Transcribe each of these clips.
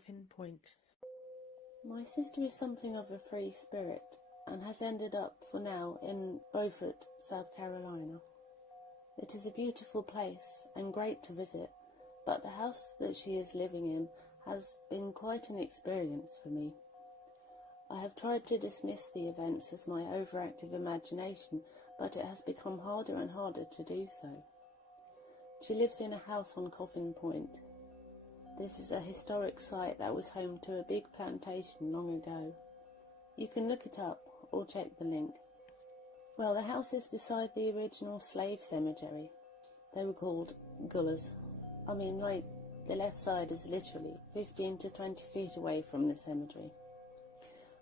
Coffin Point. My sister is something of a free spirit and has ended up for now in Beaufort, South Carolina. It is a beautiful place and great to visit, but the house that she is living in has been quite an experience for me. I have tried to dismiss the events as my overactive imagination, but it has become harder and harder to do so. She lives in a house on Coffin Point. This is a historic site that was home to a big plantation long ago. You can look it up or check the link. Well, the house is beside the original slave cemetery. They were called gullahs. I mean, like, the left side is literally 15 to 20 feet away from the cemetery.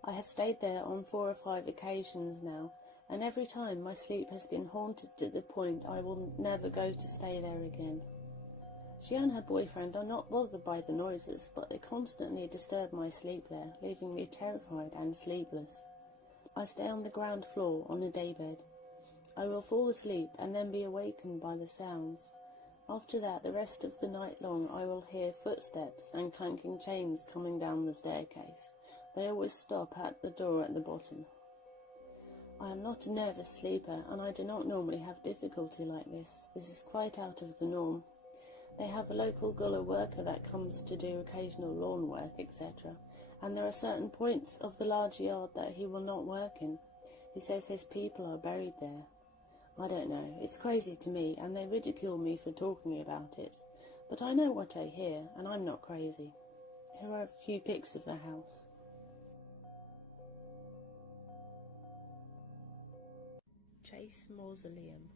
I have stayed there on 4 or 5 occasions now, and every time my sleep has been haunted to the point I will never go to stay there again. She and her boyfriend are not bothered by the noises, but they constantly disturb my sleep there, leaving me terrified and sleepless. I stay on the ground floor on a daybed. I will fall asleep and then be awakened by the sounds. After that, the rest of the night long I will hear footsteps and clanking chains coming down the staircase. They always stop at the door at the bottom. I am not a nervous sleeper, and I do not normally have difficulty like this. This is quite out of the norm. They have a local gullah worker that comes to do occasional lawn work, etc. And there are certain points of the large yard that he will not work in. He says his people are buried there. I don't know, it's crazy to me, and they ridicule me for talking about it. But I know what I hear, and I'm not crazy. Here are a few pics of the house. Chase Mausoleum.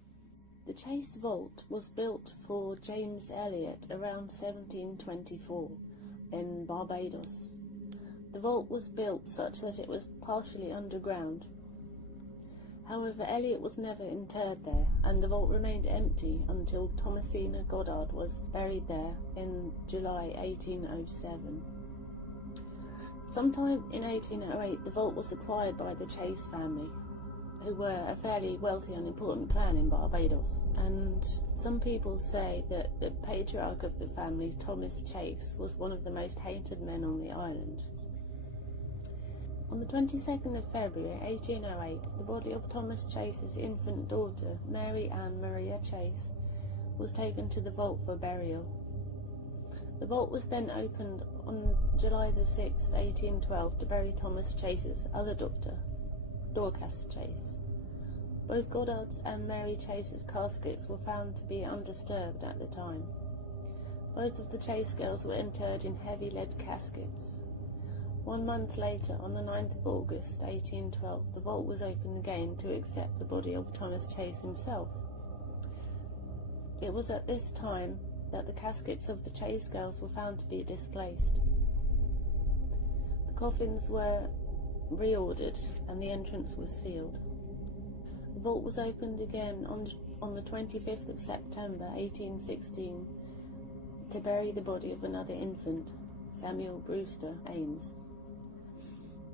The Chase Vault was built for James Elliot around 1724 in Barbados. The vault was built such that it was partially underground. However, Elliot was never interred there, and the vault remained empty until Thomasina Goddard was buried there in July 1807. Sometime in 1808, the vault was acquired by the Chase family, who were a fairly wealthy and important clan in Barbados, and some people say that the patriarch of the family, Thomas Chase, was one of the most hated men on the island. On the 22nd of February 1808, the body of Thomas Chase's infant daughter, Mary Ann Maria Chase, was taken to the vault for burial. The vault was then opened on July the 6th, 1812, to bury Thomas Chase's other daughter, Dorcas Chase. Both Goddard's and Mary Chase's caskets were found to be undisturbed at the time. Both of the Chase girls were interred in heavy lead caskets. 1 month later, on the 9th of August 1812, the vault was opened again to accept the body of Thomas Chase himself. It was at this time that the caskets of the Chase girls were found to be displaced. The coffins were reordered and the entrance was sealed. The vault was opened again on the 25th of September 1816 to bury the body of another infant, Samuel Brewster Ames.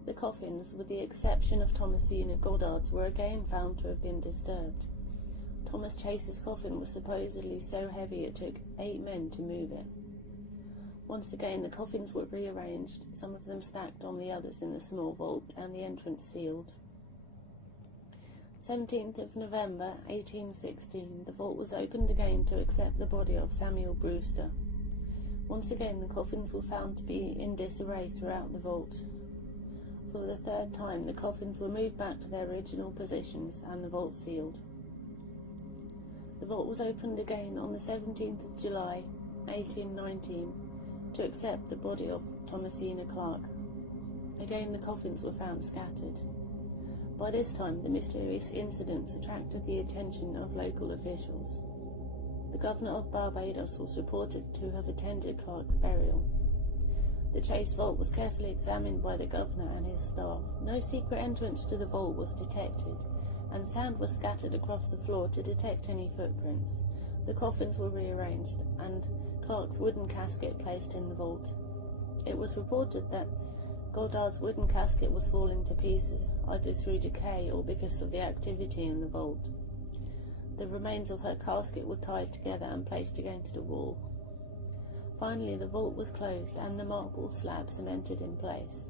The coffins, with the exception of Thomasina Goddard's, were again found to have been disturbed. Thomas Chase's coffin was supposedly so heavy it took 8 men to move it. Once again, the coffins were rearranged, some of them stacked on the others in the small vault, and the entrance sealed. 17th of November 1816, the vault was opened again to accept the body of Samuel Brewster. Once again, the coffins were found to be in disarray throughout the vault. For the 3rd time, the coffins were moved back to their original positions and the vault sealed. The vault was opened again on the 17th of July 1819 to accept the body of Thomasina Clark. Again, the coffins were found scattered. By this time, the mysterious incidents attracted the attention of local officials. The governor of Barbados was reported to have attended Clark's burial. The Chase vault was carefully examined by the governor and his staff. No secret entrance to the vault was detected, and sand was scattered across the floor to detect any footprints. The coffins were rearranged, and Clark's wooden casket placed in the vault. It was reported that Goddard's wooden casket was falling to pieces, either through decay or because of the activity in the vault. The remains of her casket were tied together and placed against a wall. Finally, the vault was closed and the marble slab cemented in place.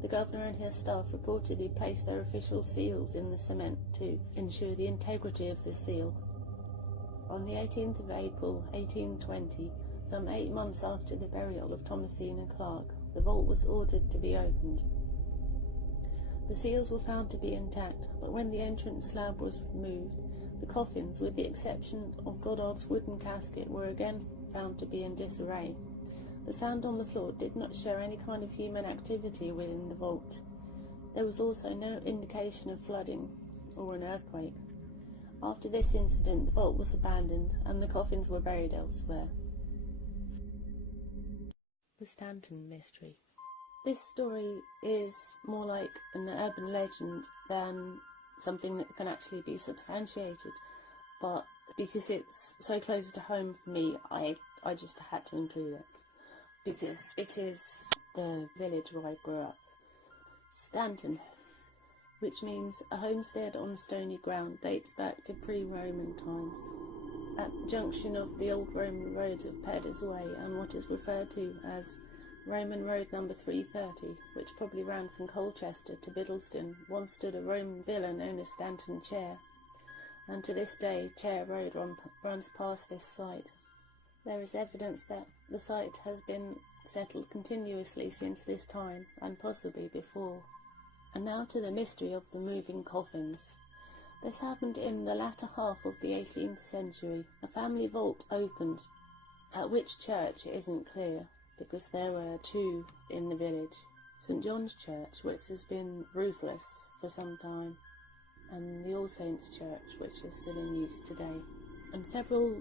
The governor and his staff reportedly placed their official seals in the cement to ensure the integrity of the seal. On the 18th of April, 1820, some 8 months after the burial of Thomasina Clark, the vault was ordered to be opened. The seals were found to be intact, but when the entrance slab was removed, the coffins, with the exception of Goddard's wooden casket, were again found to be in disarray. The sand on the floor did not show any kind of human activity within the vault. There was also no indication of flooding or an earthquake. After this incident, the vault was abandoned and the coffins were buried elsewhere. The Stanton Mystery. This story is more like an urban legend than something that can actually be substantiated, but because it's so close to home for me, I just had to include it, because it is the village where I grew up. Stanton, which means a homestead on stony ground, dates back to pre-Roman times. At the junction of the old Roman roads of Pedder's Way and what is referred to as Roman Road number 330, which probably ran from Colchester to Biddleston, once stood a Roman villa known as Stanton Chair, and to this day Chair Road runs past this site. There is evidence that the site has been settled continuously since this time, and possibly before. And now to the mystery of the moving coffins. This happened in the latter half of the 18th century. A family vault opened, at which church it isn't clear, because there were two in the village. St John's Church, which has been roofless for some time, and the All Saints Church, which is still in use today. And several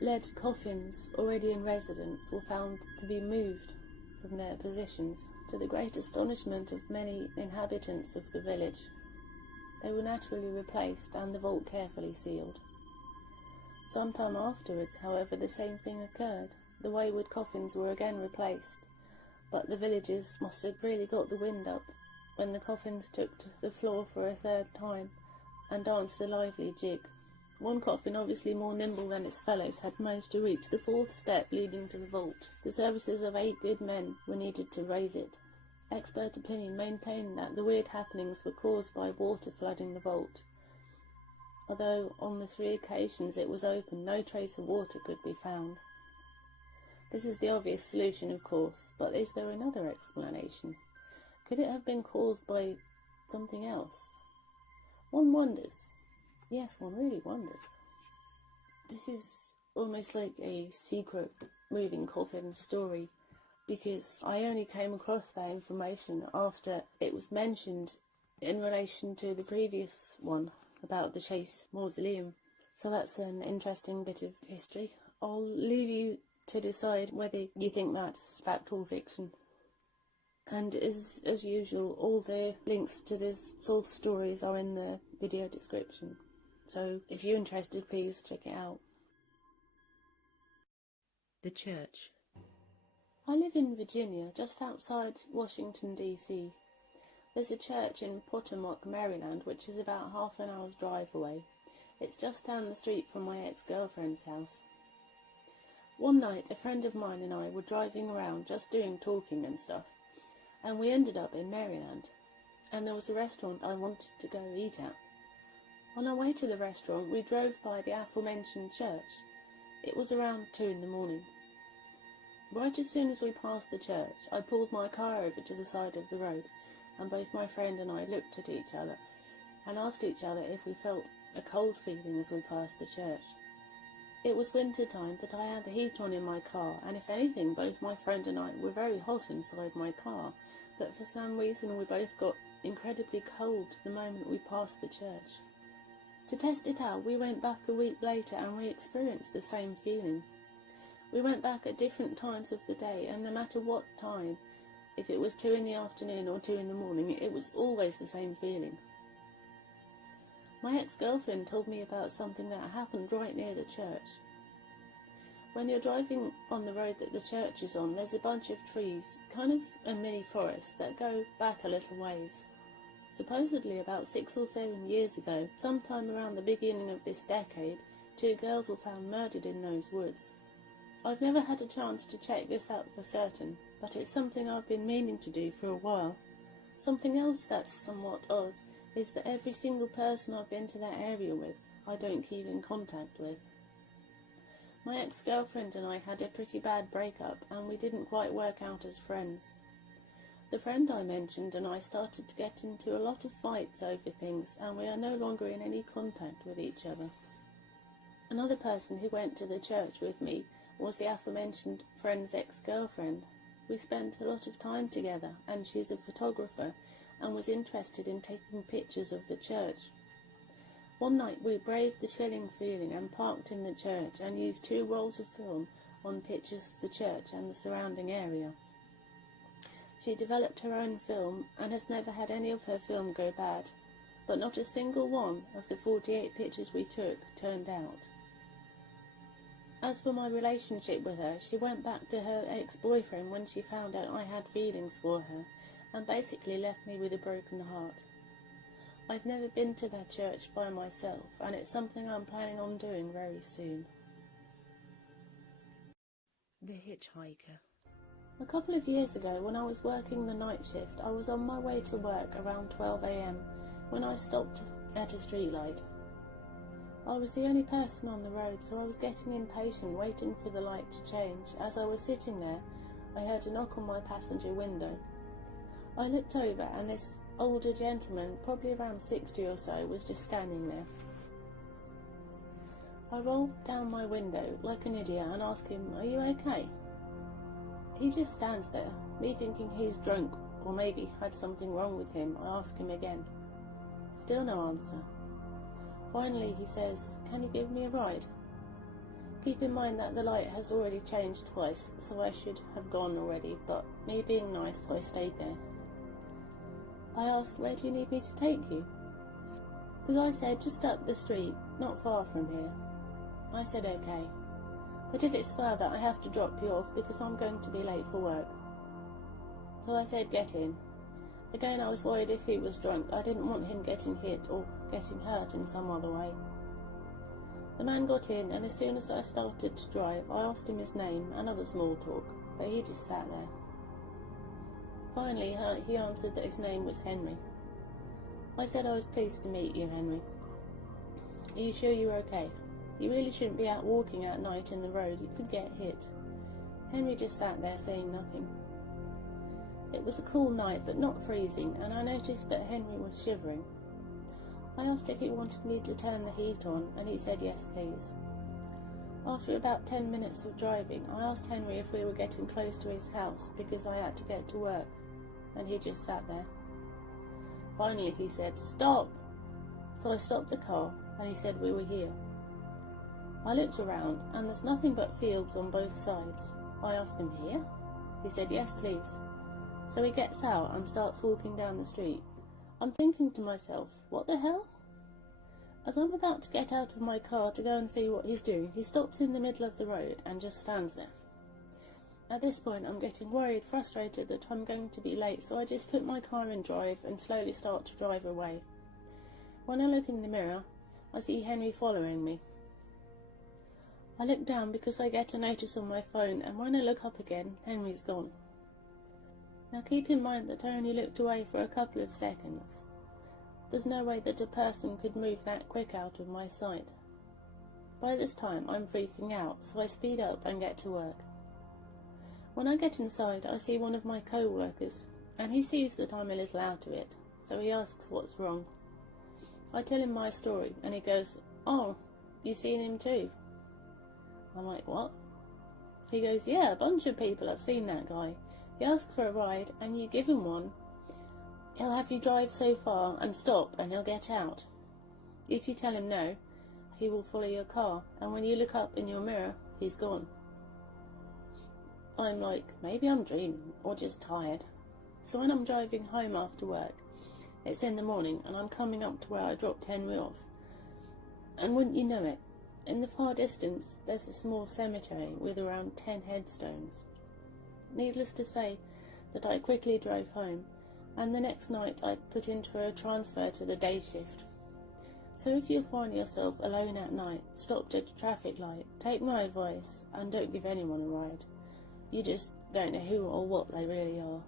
lead coffins already in residence were found to be moved from their positions, to the great astonishment of many inhabitants of the village. They were naturally replaced and the vault carefully sealed. Some time afterwards, however, the same thing occurred. The wayward coffins were again replaced, but the villagers must have really got the wind up when the coffins took to the floor for a third time and danced a lively jig. One coffin, obviously more nimble than its fellows, had managed to reach the 4th step leading to the vault. The services of 8 good men were needed to raise it. Expert opinion maintained that the weird happenings were caused by water flooding the vault. Although on the 3 occasions it was opened, no trace of water could be found. This is the obvious solution, of course, but is there another explanation? Could it have been caused by something else? One wonders. Yes, one really wonders. This is almost like a secret moving coffin story, because I only came across that information after it was mentioned in relation to the previous one about the Chase Mausoleum. So that's an interesting bit of history. I'll leave you to decide whether you think that's fact or fiction. And as usual, all the links to the source stories are in the video description. So if you're interested, please check it out. The church. I live in Virginia, just outside Washington, D.C. There's a church in Potomac, Maryland, which is about half an hour's drive away. It's just down the street from my ex-girlfriend's house. One night, a friend of mine and I were driving around, just doing talking and stuff, and we ended up in Maryland, and there was a restaurant I wanted to go eat at. On our way to the restaurant, we drove by the aforementioned church. It was around 2 in the morning. Right as soon as we passed the church, I pulled my car over to the side of the road, and both my friend and I looked at each other and asked each other if we felt a cold feeling as we passed the church. It was winter time, but I had the heat on in my car, and if anything, both my friend and I were very hot inside my car, but for some reason we both got incredibly cold the moment we passed the church. To test it out, we went back a week later and we experienced the same feeling. We went back at different times of the day, and no matter what time, if it was 2 in the afternoon or 2 in the morning, it was always the same feeling. My ex-girlfriend told me about something that happened right near the church. When you're driving on the road that the church is on, there's a bunch of trees, kind of a mini forest, that go back a little ways. Supposedly about 6 or 7 years ago, sometime around the beginning of this decade, 2 girls were found murdered in those woods. I've never had a chance to check this out for certain, but it's something I've been meaning to do for a while. Something else that's somewhat odd is that every single person I've been to that area with, I don't keep in contact with. My ex-girlfriend and I had a pretty bad breakup, and we didn't quite work out as friends. The friend I mentioned and I started to get into a lot of fights over things, and we are no longer in any contact with each other. Another person who went to the church with me was the aforementioned friend's ex-girlfriend. We spent a lot of time together, and she's a photographer and was interested in taking pictures of the church. One night we braved the chilling feeling and parked in the church and used 2 rolls of film on pictures of the church and the surrounding area. She developed her own film and has never had any of her film go bad, but not a single one of the 48 pictures we took turned out. As for my relationship with her, she went back to her ex-boyfriend when she found out I had feelings for her, and basically left me with a broken heart. I've never been to that church by myself, and it's something I'm planning on doing very soon. The Hitchhiker. A couple of years ago, when I was working the night shift, I was on my way to work around 12 AM when I stopped at a streetlight. I was the only person on the road, so I was getting impatient waiting for the light to change. As I was sitting there, I heard a knock on my passenger window. I looked over, and this older gentleman, probably around 60 or so, was just standing there. I rolled down my window like an idiot and asked him, "Are you okay?" He just stands there, me thinking he's drunk or maybe had something wrong with him. I ask him again. Still no answer. Finally he says, "Can you give me a ride?" Keep in mind that the light has already changed twice, so I should have gone already, but me being nice, I stayed there. I asked, "Where do you need me to take you?" The guy said, "Just up the street, not far from here." I said, "Okay, but if it's further, I have to drop you off because I'm going to be late for work." So I said, "Get in." Again, I was worried if he was drunk. I didn't want him getting hit or getting hurt in some other way. The man got in, and as soon as I started to drive, I asked him his name and other small talk, but he just sat there. Finally, he answered that his name was Henry. I said I was pleased to meet you, Henry. "Are you sure you're okay? You really shouldn't be out walking at night in the road. You could get hit." Henry just sat there saying nothing. It was a cool night, but not freezing, and I noticed that Henry was shivering. I asked if he wanted me to turn the heat on, and he said yes, please. After about 10 minutes of driving, I asked Henry if we were getting close to his house because I had to get to work, and he just sat there. Finally he said, "Stop!" So I stopped the car, and he said we were here. I looked around, and there's nothing but fields on both sides. I asked him, "Here?" He said, "Yes, please." So he gets out and starts walking down the street. I'm thinking to myself, what the hell? As I'm about to get out of my car to go and see what he's doing, he stops in the middle of the road and just stands there. At this point, I'm getting worried, frustrated that I'm going to be late, so I just put my car in drive and slowly start to drive away. When I look in the mirror, I see Henry following me. I look down because I get a notice on my phone, and when I look up again, Henry's gone. Now keep in mind that I only looked away for a couple of seconds. There's no way that a person could move that quick out of my sight. By this time I'm freaking out, so I speed up and get to work. When I get inside, I see one of my co-workers, and he sees that I'm a little out of it, so he asks what's wrong. I tell him my story, and he goes, "Oh, you seen him too?" I'm like, "What?" He goes, "Yeah, a bunch of people have seen that guy. You ask for a ride, and you give him one. He'll have you drive so far and stop, and he'll get out. If you tell him no, he will follow your car, and when you look up in your mirror, he's gone." I'm like, maybe I'm dreaming, or just tired. So when I'm driving home after work, it's in the morning, and I'm coming up to where I dropped Henry off. And wouldn't you know it, in the far distance, there's a small cemetery with around 10 headstones. Needless to say that I quickly drove home, and the next night I put in for a transfer to the day shift. So if you find yourself alone at night, stopped at a traffic light, take my advice and don't give anyone a ride. You just don't know who or what they really are.